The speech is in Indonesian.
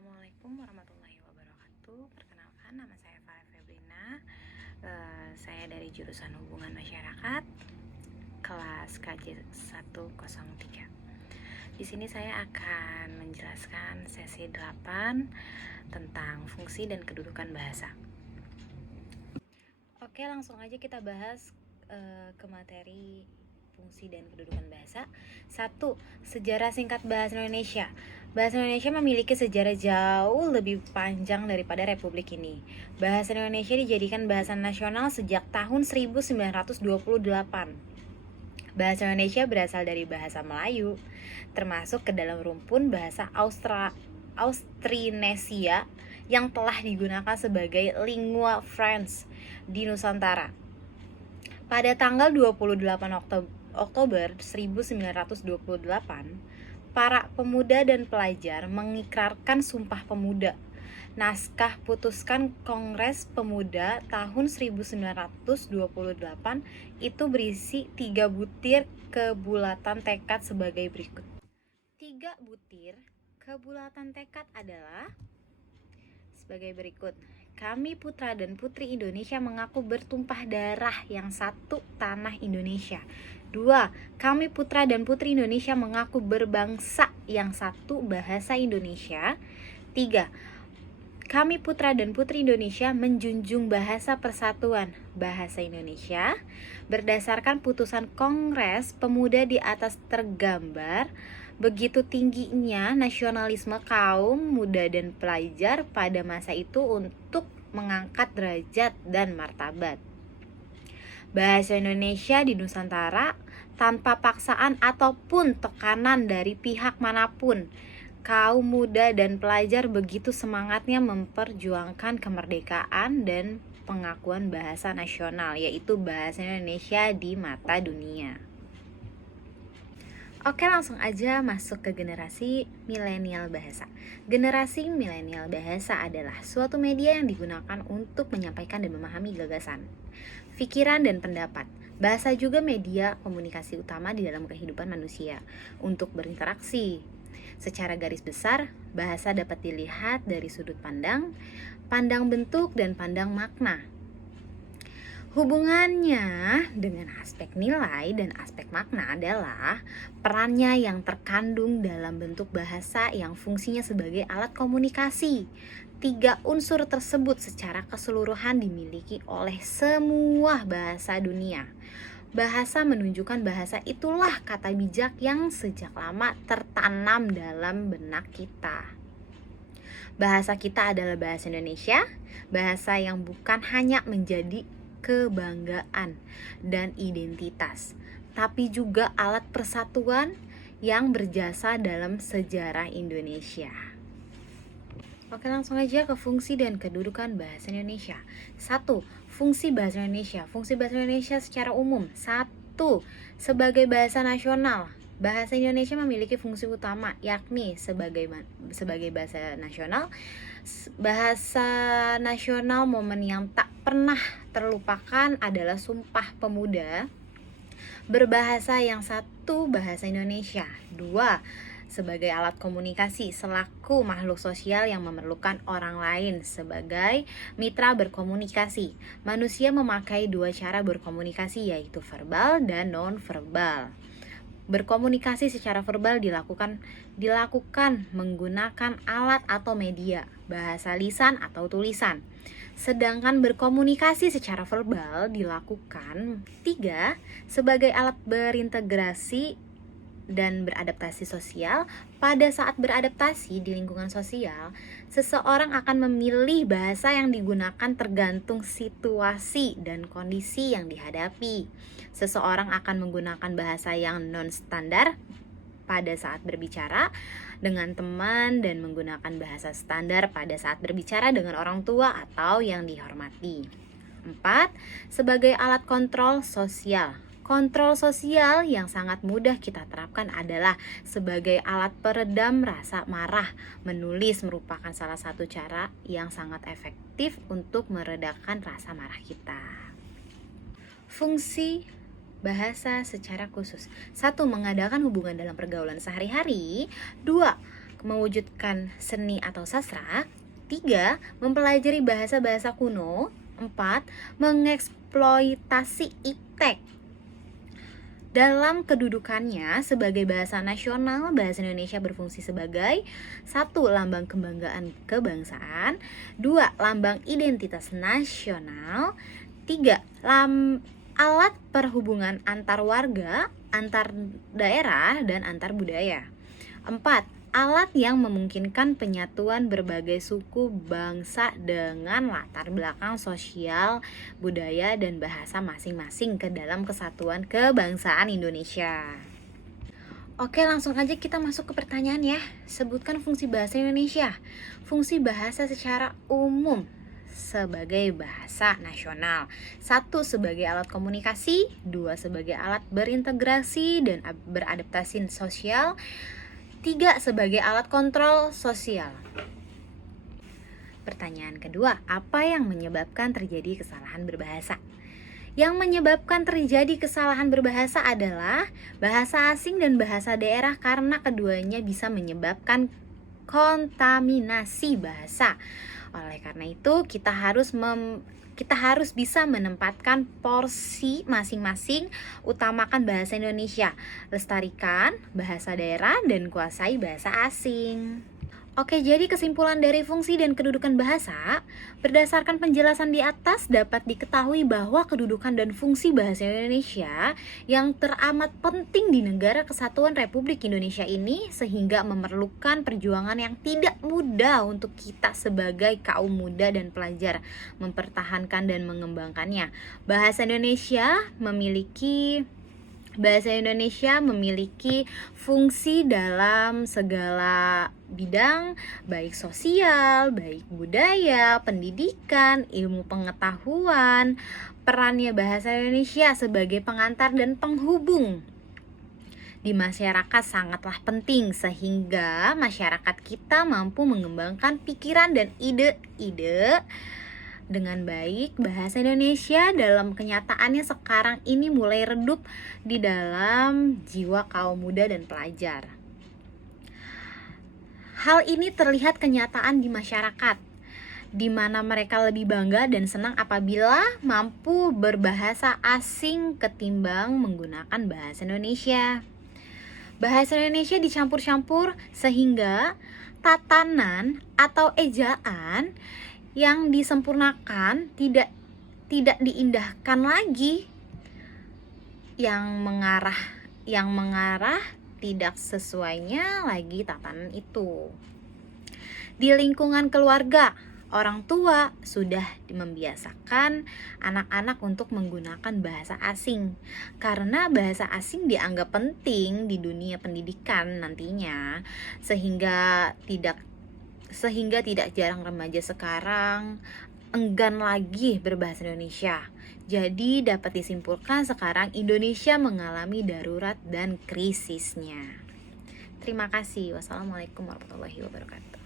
Assalamualaikum warahmatullahi wabarakatuh. Perkenalkan, nama saya Farah Febrina. Saya dari jurusan Hubungan Masyarakat, kelas KJ 103. Di sini saya akan menjelaskan sesi 8 tentang fungsi dan kedudukan bahasa. Oke, langsung aja kita bahas ke materi fungsi dan kedudukan bahasa. 1. Sejarah singkat bahasa Indonesia. Bahasa Indonesia memiliki sejarah jauh lebih panjang daripada Republik ini. Bahasa Indonesia dijadikan bahasa nasional sejak tahun 1928. Bahasa Indonesia berasal dari bahasa Melayu, termasuk ke dalam rumpun bahasa Austronesia yang telah digunakan sebagai lingua franca di Nusantara. Pada tanggal 28 Oktober 1928, para pemuda dan pelajar mengikrarkan Sumpah Pemuda. Naskah putuskan Kongres Pemuda tahun 1928 itu berisi 3 butir kebulatan tekad sebagai berikut. 3 butir kebulatan tekad adalah sebagai berikut. Kami putra dan putri Indonesia mengaku bertumpah darah yang satu tanah Indonesia. 2. Kami putra dan putri Indonesia mengaku berbangsa yang satu bahasa Indonesia. 3. Kami putra dan putri Indonesia menjunjung bahasa persatuan bahasa Indonesia berdasarkan putusan Kongres Pemuda di atas tergambar. Begitu tingginya nasionalisme kaum muda dan pelajar pada masa itu untuk mengangkat derajat dan martabat bahasa Indonesia di Nusantara tanpa paksaan ataupun tekanan dari pihak manapun. Kaum muda dan pelajar begitu semangatnya memperjuangkan kemerdekaan dan pengakuan bahasa nasional, yaitu bahasa Indonesia di mata dunia. Oke, langsung aja masuk ke generasi milenial bahasa. Generasi milenial bahasa adalah suatu media yang digunakan untuk menyampaikan dan memahami gagasan, pikiran, dan pendapat. Bahasa juga media komunikasi utama di dalam kehidupan manusia untuk berinteraksi. Secara garis besar, bahasa dapat dilihat dari sudut pandang bentuk, dan pandang makna. Hubungannya dengan aspek nilai dan aspek makna adalah perannya yang terkandung dalam bentuk bahasa yang fungsinya sebagai alat komunikasi. 3 unsur tersebut secara keseluruhan dimiliki oleh semua bahasa dunia. Bahasa menunjukkan bahasa itulah kata bijak yang sejak lama tertanam dalam benak kita. Bahasa kita adalah bahasa Indonesia, bahasa yang bukan hanya menjadi kebanggaan dan identitas, tapi juga alat persatuan yang berjasa dalam sejarah Indonesia. Oke, langsung aja ke fungsi dan kedudukan bahasa Indonesia. 1. Fungsi bahasa Indonesia. Fungsi bahasa Indonesia secara umum. 1. Sebagai bahasa nasional. Bahasa Indonesia memiliki fungsi utama, yakni sebagai bahasa nasional. Bahasa nasional momen yang tak pernah terlupakan adalah Sumpah Pemuda. Berbahasa yang satu, bahasa Indonesia. 2. Sebagai alat komunikasi selaku makhluk sosial yang memerlukan orang lain sebagai mitra berkomunikasi. Manusia memakai 2 cara berkomunikasi, yaitu verbal dan non-verbal. Berkomunikasi secara verbal dilakukan menggunakan alat atau media, bahasa lisan atau tulisan. Sedangkan berkomunikasi secara verbal dilakukan 3 sebagai alat berintegrasi dan beradaptasi sosial. Pada saat beradaptasi di lingkungan sosial, seseorang akan memilih bahasa yang digunakan tergantung situasi dan kondisi yang dihadapi. Seseorang akan menggunakan bahasa yang non-standar pada saat berbicara dengan teman dan menggunakan bahasa standar pada saat berbicara dengan orang tua atau yang dihormati. 4. Sebagai alat kontrol sosial. Kontrol sosial yang sangat mudah kita terapkan adalah sebagai alat peredam rasa marah. Menulis merupakan salah satu cara yang sangat efektif untuk meredakan rasa marah kita. Fungsi bahasa secara khusus. 1. Mengadakan hubungan dalam pergaulan sehari-hari. 2. mewujudkan seni atau sastra. 3. Mempelajari bahasa-bahasa kuno. 4. Mengeksploitasi iptek. Dalam kedudukannya sebagai bahasa nasional, bahasa Indonesia berfungsi sebagai 1. Lambang kebanggaan kebangsaan. 2. Lambang identitas nasional. 3. Alat perhubungan antar warga, antar daerah, dan antar budaya. 4. Alat yang memungkinkan penyatuan berbagai suku bangsa dengan latar belakang sosial, budaya, dan bahasa masing-masing ke dalam kesatuan kebangsaan Indonesia. Oke, langsung aja kita masuk ke pertanyaan ya. Sebutkan fungsi bahasa Indonesia. Fungsi bahasa secara umum sebagai bahasa nasional. 1. Sebagai alat komunikasi. 2. Sebagai alat berintegrasi dan beradaptasi sosial. 3. Sebagai alat kontrol sosial. Pertanyaan kedua, apa yang menyebabkan terjadi kesalahan berbahasa? Yang menyebabkan terjadi kesalahan berbahasa adalah bahasa asing dan bahasa daerah karena keduanya bisa menyebabkan kontaminasi bahasa. Oleh karena itu, kita harus bisa menempatkan porsi masing-masing, utamakan bahasa Indonesia, lestarikan bahasa daerah, dan kuasai bahasa asing. Oke, jadi kesimpulan dari fungsi dan kedudukan bahasa, berdasarkan penjelasan di atas dapat diketahui bahwa kedudukan dan fungsi bahasa Indonesia yang teramat penting di negara kesatuan Republik Indonesia ini sehingga memerlukan perjuangan yang tidak mudah untuk kita sebagai kaum muda dan pelajar mempertahankan dan mengembangkannya. Bahasa Indonesia memiliki fungsi dalam segala bidang, baik sosial, baik budaya, pendidikan, ilmu pengetahuan. Perannya bahasa Indonesia sebagai pengantar dan penghubung di masyarakat sangatlah penting sehingga masyarakat kita mampu mengembangkan pikiran dan ide-ide dengan baik. Bahasa Indonesia dalam kenyataannya sekarang ini mulai redup di dalam jiwa kaum muda dan pelajar. Hal ini terlihat kenyataan di masyarakat, di mana mereka lebih bangga dan senang apabila mampu berbahasa asing ketimbang menggunakan bahasa Indonesia. Bahasa Indonesia dicampur-campur sehingga tatanan atau ejaan yang disempurnakan tidak diindahkan lagi, yang mengarah tidak sesuainya lagi tatanan itu. Di lingkungan keluarga, orang tua sudah membiasakan anak-anak untuk menggunakan bahasa asing karena bahasa asing dianggap penting di dunia pendidikan nantinya, sehingga tidak jarang remaja sekarang enggan lagi berbahasa Indonesia. Jadi dapat disimpulkan sekarang Indonesia mengalami darurat dan krisisnya. Terima kasih. Wassalamualaikum warahmatullahi wabarakatuh.